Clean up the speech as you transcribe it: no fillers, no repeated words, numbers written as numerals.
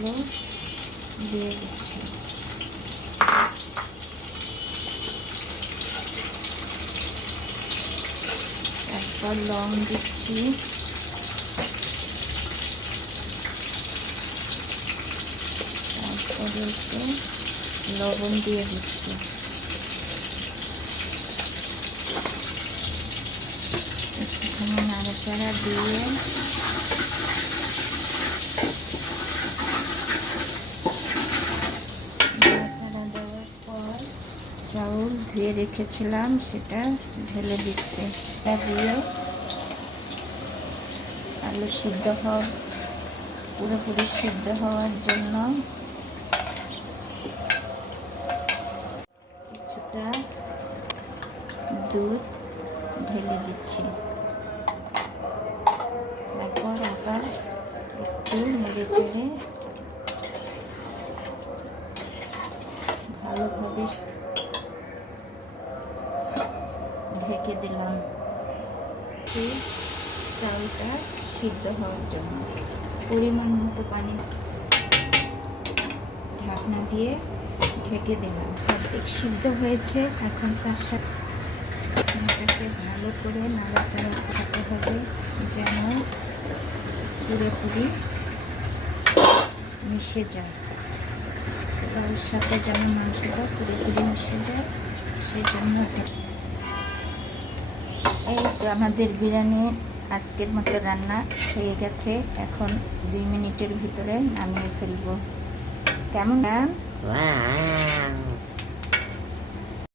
মশলাগুলো দিয়ে দিচ্ছি। তারপর লং দিচ্ছি, তারপরে একটু লবণ দিয়ে দিচ্ছি। একটুখানি নাড়াচাড়া দিয়ে দেওয়ার পর চাউল ধুয়ে রেখেছিলাম সেটা ঢেলে দিচ্ছি। এটা দিয়ে আলু সিদ্ধ হওয়ার পুরোপুরি সিদ্ধ হওয়ার জন্য কিছুটা দুধ ঢেলে দিচ্ছি। তারপর আবার একটু নেড়ে চেড়ে ভালোভাবে ঢেকে দিলাম চালটা সিদ্ধ হওয়ার জন্য। পরিমাণ মতো পানি ঢাকনা দিয়ে ঢেকে দিলাম। অর্ধেক সিদ্ধ হয়েছে। এখন তার সাথে এটাকে ভালো করে নাড়াচাড়া করতে হবে যেন পুরোপুরি মিশে যায়, তার সাথে যেন মাংসটা পুরোপুরি মিশে যায়, সেই জন্য এই তো আমাদের বিরিয়ানি আজকের মতো রান্না হয়ে গেছে। এখন 2 মিনিটের ভিতরে নামিয়ে ফেলবো। কেমন?